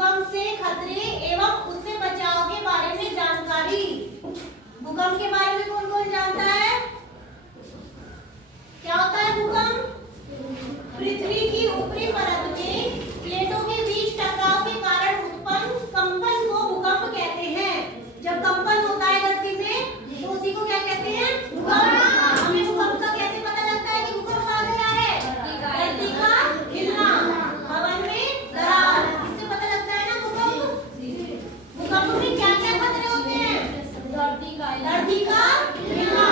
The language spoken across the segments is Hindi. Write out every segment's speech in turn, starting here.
भूकंप से खतरे एवं उससे बचाव के बारे में जानकारी। भूकंप के बारे में कौन कौन जानता है? क्या होता है भूकंप? पृथ्वी की ऊपरी परत में प्लेटों के बीच टकराव के कारण उत्पन्न कंपन को भूकंप कहते हैं। जब कंपन होता है धरती में तो उसी को क्या कहते हैं? भूकंप। हमें भूकंप का कैसे पता लगता है कि भूकंप आ गया है? धरती का हिलना, भवन में दरार, इससे पता लगता है ना भूकंप। भूकंप में क्या क्या खतरे होते हैं? धरती का हिलना,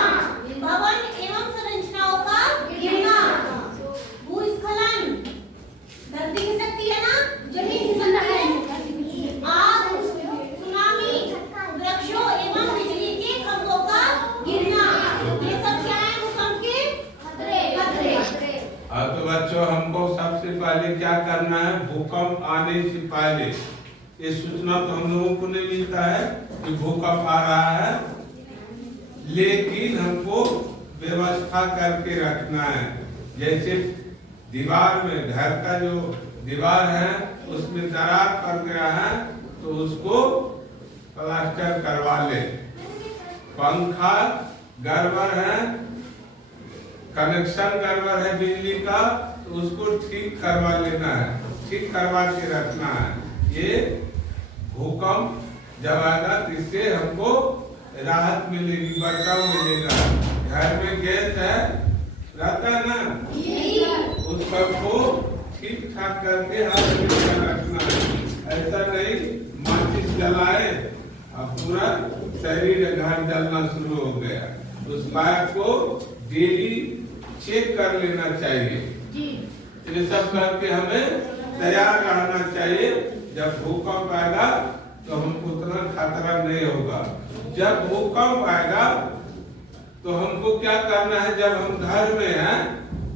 भवन एवं संरचनाओं का गिरना, भूस्खलन, धरती खिसकती है ना, जमीन खिसकती है, आग, सुनामी, वृक्षों एवं बिजली के खंभों का गिरना, ये सब क्या है भूकंप के खतरे। अब तो बच्चों हमको सबसे पहले क्या करना है? भूकंप आने से पहले ये सूचना तो हम लोगों को नहीं मिलता है कि भूकंप आ रहा है, लेकिन हमको व्यवस्था करके रखना है। जैसे दीवार में, घर का जो दीवार है उसमें दरार पड़ गया है तो उसको प्लास्टर करवा ले। पंखा गड़बड़ है, कनेक्शन गड़बड़ है बिजली का, तो उसको ठीक करवा लेना है, ठीक करवा के रखना है। ये भूकंप जब आएगा तो इससे हमको राहत मिलेगी, बचाव मिलेगा। घर में गैस है रहता है ना, उस सबको ठीक ठाक करके हाथ में रखना है। ऐसा नहीं माचिस जलाए और पूरा शरीर घर जलना शुरू हो गया। उस पाइप को डेली चेक कर लेना चाहिए। ये सब करके हमें तैयार रहना चाहिए। जब भूकंप आएगा तो हमको उतना खतरा नहीं होगा। जब भूकंप आएगा तो हमको क्या करना है? जब हम घर में हैं,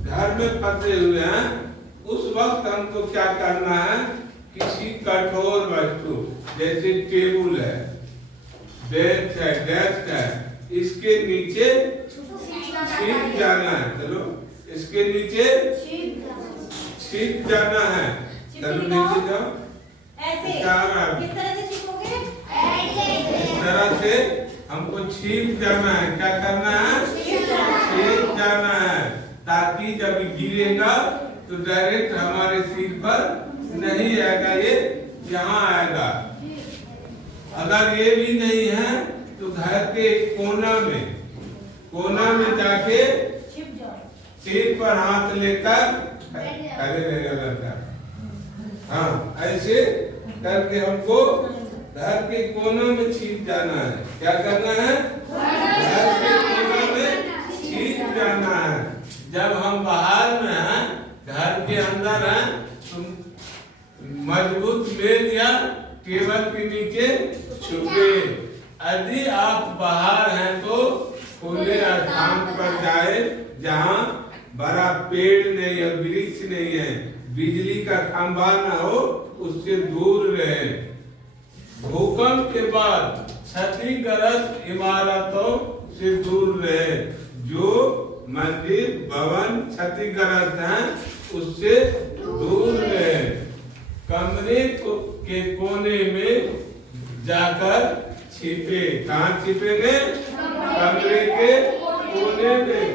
घर में फंसे हुए हैं, उस वक्त हमको क्या करना है? किसी कठोर वस्तु जैसे टेबल है, बेंच है, डेस्क है, इसके नीचे छिप जाना है। चलो इसके नीचे छिप जाना है। चलो नीचे जाओ। ऐसे किस तरह से छिपोगे? इस तरह से हमको छिप जाना है। क्या करना है? छिप जाना है, ताकि जब गिरेगा तो डायरेक्ट हमारे सिर पर नहीं आएगा, ये यहाँ आएगा। अगर ये भी नहीं है तो घर के कोना में जाके सिर पर हाथ लेकर खड़े रहेगा लड़का। हाँ, ऐसे करके हमको घर के कोना में छिप जाना है। क्या करना है? घर के कोना में छिप जाना है। जब हम बाहर में हैं, घर के अंदर हैं, तो मजबूत मेज या टेबल के नीचे छुपे। यदि आप बाहर हैं तो खुले स्थान पर जाए जहाँ बड़ा पेड़ नहीं है, वृक्ष नहीं है, बिजली का खंभा ना हो, उससे दूर रहे। भूकंप के बाद क्षतिग्रस्त इमारतों से दूर रहे। जो मंदिर भवन क्षतिग्रस्त हैं उससे दूर रहे। कमरे के कोने में जाकर छिपे। कहाँ छिपेंगे? कमरे के कोने में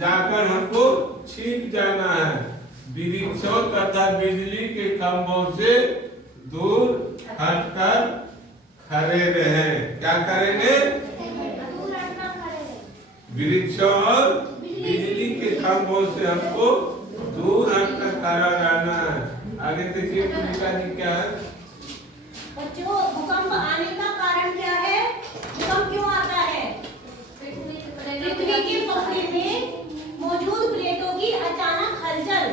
जाकर हमको छिप जाना है। वृक्षों तथा बिजली के खंभों से दूर हटकर खड़े रहें। क्या करेंगे? वृक्षों और बिजली के खंभों से हमको दूर हटकर खड़ा रहना है। आगे देखिए भूमिका जी क्या है। बच्चों, भूकंप आने का कारण क्या है? भूकंप क्यों आता है? पृथ्वी के पक्के में मौजूद प्लेटों की अचानक हलचल।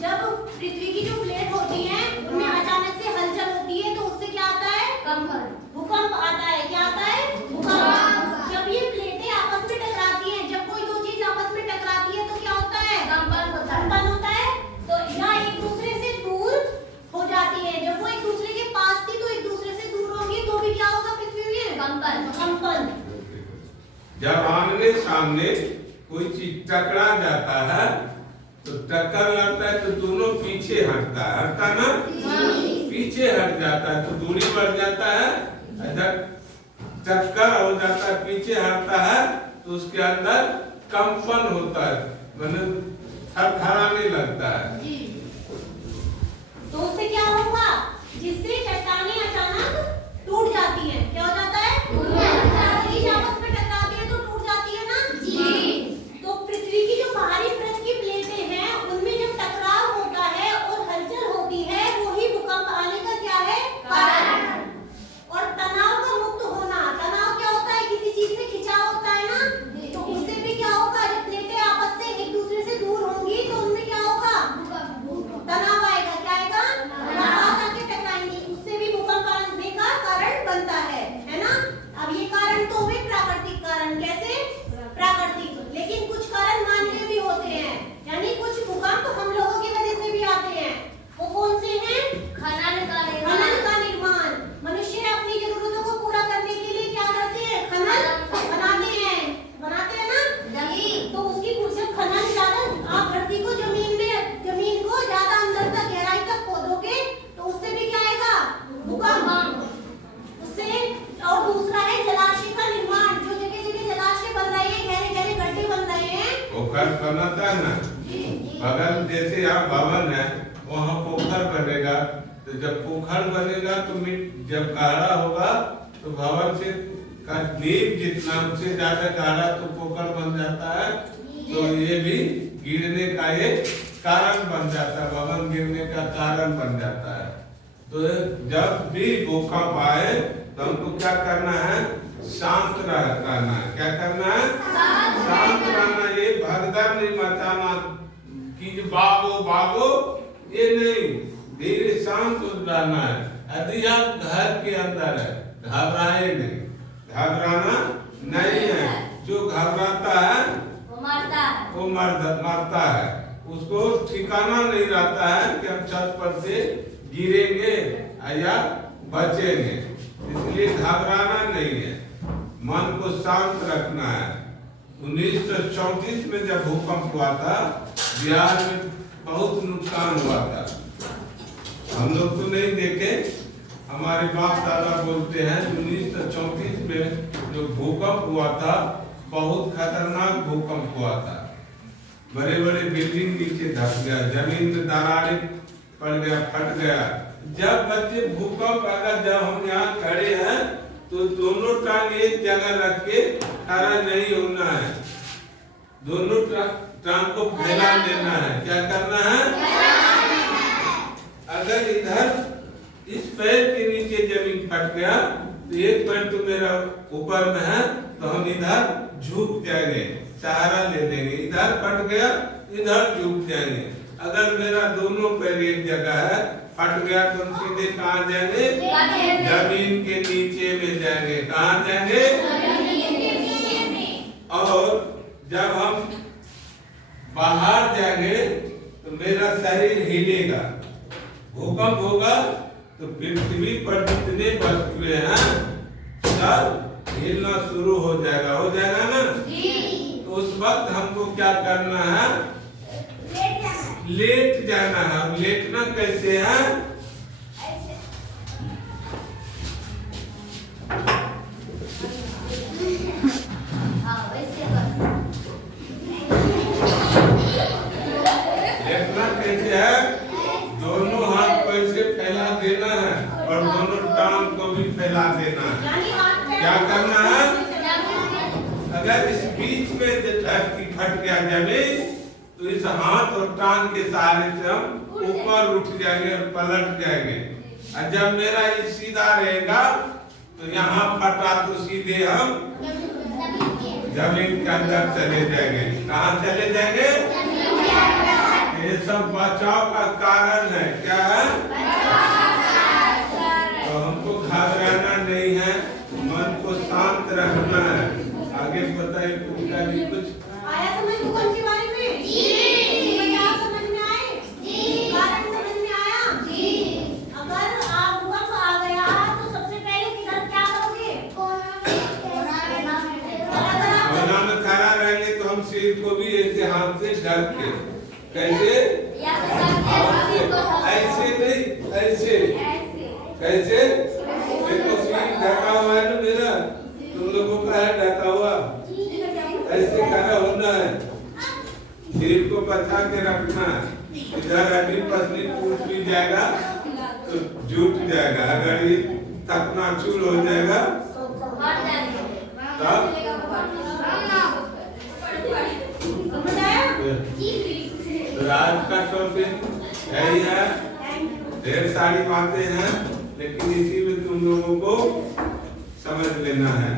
जब पृथ्वी की जो प्लेट होती है उनमें अचानक से हलचल होती है तो उससे क्या आता है? कंपन। भूकंप आता है। क्या आता है? भूकंप। जब ये प्लेटें आपस में टकराती हैं, जब कोई दो चीज आपस में टकराती है तो क्या होता है? कंपन होता है। कंपन होता है। तो या एक दूसरे से दूर हो जाती है। जब वो एक दूसरे के पास थी तो एक दूसरे से दूर होंगी तो भी क्या होगा पृथ्वी में? कंपन। कंपन। जब आमने सामने कोई चीज टकरा जाता है तो टक्कर लगता है तो दोनों पीछे हटता है ना? पीछे हट जाता है तो दूरी बढ़ जाता है, जब चक्कर हो जाता है पीछे हटता है तो उसके अंदर कंपन होता है, मतलब थरथराने लगता है। तो उससे क्या होगा, जिससे चट्टानें अचानक टूट जाती हैं। क्या हो जाता है? टूट जाता है। चीज आपस में टकराती है तो टूट जाती है ना जी। तो पृथ्वी की जो बाहरी परत की प्लेटें हैं उनमें जब टकराव होता है और हलचल होती है, वही भूकंप आने का क्या है कारण। और तनाव का मुक्त होना, तनाव क्या होता है, किसी चीज में खिंचाव होता है ना, तो उससे भी क्या होगा, जब प्लेटें आपस से एक दूसरे से दूर होंगी तो उनमें क्या होगा, तनाव आएगा। क्या आएगा? तनाव आके टकराएंगी, उससे भी भूकंप आने का कारण बनता है ना। अब ये कारण तो हुए प्राकृतिक कारण, कैसे प्राकृतिक, लेकिन कुछ कारण मानवीय भी होते हैं, यानी कुछ भूकंप हम लोगों की वजह से भी आते हैं। वो कौन से हैं? खनन का निर्माण। मनुष्य अपनी जरूरतों को पूरा करने के लिए क्या करते हैं, खनन बनाते हैं ना जी। तो उसकी जब खनन ज्यादा, आप धरती को जमीन को ज्यादा अंदर तक गहराई तक खोदोगे तो उससे भी क्या आएगा, भूकंप। उससे और दूसरा है जलाशय का निर्माण, जो जगह जगह जलाशय बन रहे हैं, गहरे गहरे गड्ढे बन रहे हैं, पोखर बनाता है ना, बगल जैसे यहाँ भवन है वहाँ पोखर बनेगा, तो जब पोखर बनेगा तो जब गहरा होगा तो भवन से का नींव जितना उससे ज्यादा गहरा तो पोखर बन जाता है, तो ये भी गिरने का एक कारण बन जाता है, भवन गिरने का कारण बन जाता है। तो जब भी भूकंप आए तो हमको क्या करना है, शांत रहना है। क्या करना है? शांत रहना। ये भगदड़ नहीं मचाना कि भागो ये नहीं, धीरे शांत रहना है। यदि आप घर के अंदर है घबराए नहीं, घबराना नहीं है। जो घबराता है वो मरता है, उसको ठिकाना नहीं रहता है कि हम छत पर से गिरेंगे या बचेंगे, इसलिए घबराना नहीं है, मन को शांत रखना है। 1934 में जब भूकंप हुआ था बिहार में बहुत नुकसान हुआ था, हम लोग तो नहीं देखे, हमारे बाप दादा बोलते हैं 1934 में जो भूकंप हुआ था बहुत खतरनाक भूकंप हुआ था। बड़े बड़े बिल्डिंग नीचे धस गया, जमीन में दरारें पड़ गया, फट गया। जब बच्चे भूकंप आएगा, जब हम यहाँ खड़े हैं तो दोनों टांग एक जगह रख के खड़ा नहीं होना है, दोनों टांग को फैला देना है। क्या करना है? अगर इधर इस पैर के नीचे जमीन फट गया तो एक पैर तो मेरा ऊपर में है तो हम इधर झुक जाएंगे, सहारा ले देंगे। इधर फट गया इधर झुक जाएंगे। अगर मेरा दोनों पैर एक जगह है, फट गया तो हम सीधे कहाँ जाएंगे? जमीन के नीचे में जाएंगे। कहाँ जाएंगे? और जब हम बाहर जाएंगे तो मेरा शरीर हिलेगा, भूकंप होगा तो पृथ्वी पर जितने वस्तुएं हैं सब हिलना शुरू हो जाएगा ना जी। तो उस वक्त हमको क्या करना है? लेट जाना है। अब लेटना कैसे है? लेटना कैसे है? दोनों हाथ पैर से फैला देना है और दोनों टांग को भी फैला देना है। क्या करना है? अगर इस बीच में धरती फट गया जमीन तो इस हाथ और टांग के सहारे से हम ऊपर उठ जाएंगे और पलट जाएंगे। और जब मेरा ये सीधा रहेगा तो यहाँ फटा तो सीधे हम जमीन के अंदर चले जाएंगे। कहाँ चले जाएंगे? ये सब बचाव का कारण है। क्या है? तो हमको घबराना नहीं है, मन को शांत रखना है। आगे बताइए कुछ आया समझ भूकंप के बारे में? जी। बचाव समझ में आए? जी। कारण समझ में आया? जी। अगर आप भूकंप आ गया तो सबसे पहले किधर क्या करोगे? कोना में खड़ा रहेंगे तो हम सिर को भी ऐसे हाथ से ढक के, कैसे? ऐसे नहीं, ऐसे कैसे? देखो सिर ढका हुआ है ना मेरा, तुम लोगों का है ढका हुआ, ऐसे खड़ा होना है, सिर को बचा के रखना है। इधर हड्डी पसली टूट भी जाएगा तो जुट जाएगा, अगर ये तकना चूल हो जाएगा तब तो आज का टॉपिक यही है। ढेर सारी बातें हैं लेकिन इसी में तुम लोगों को समझ लेना है।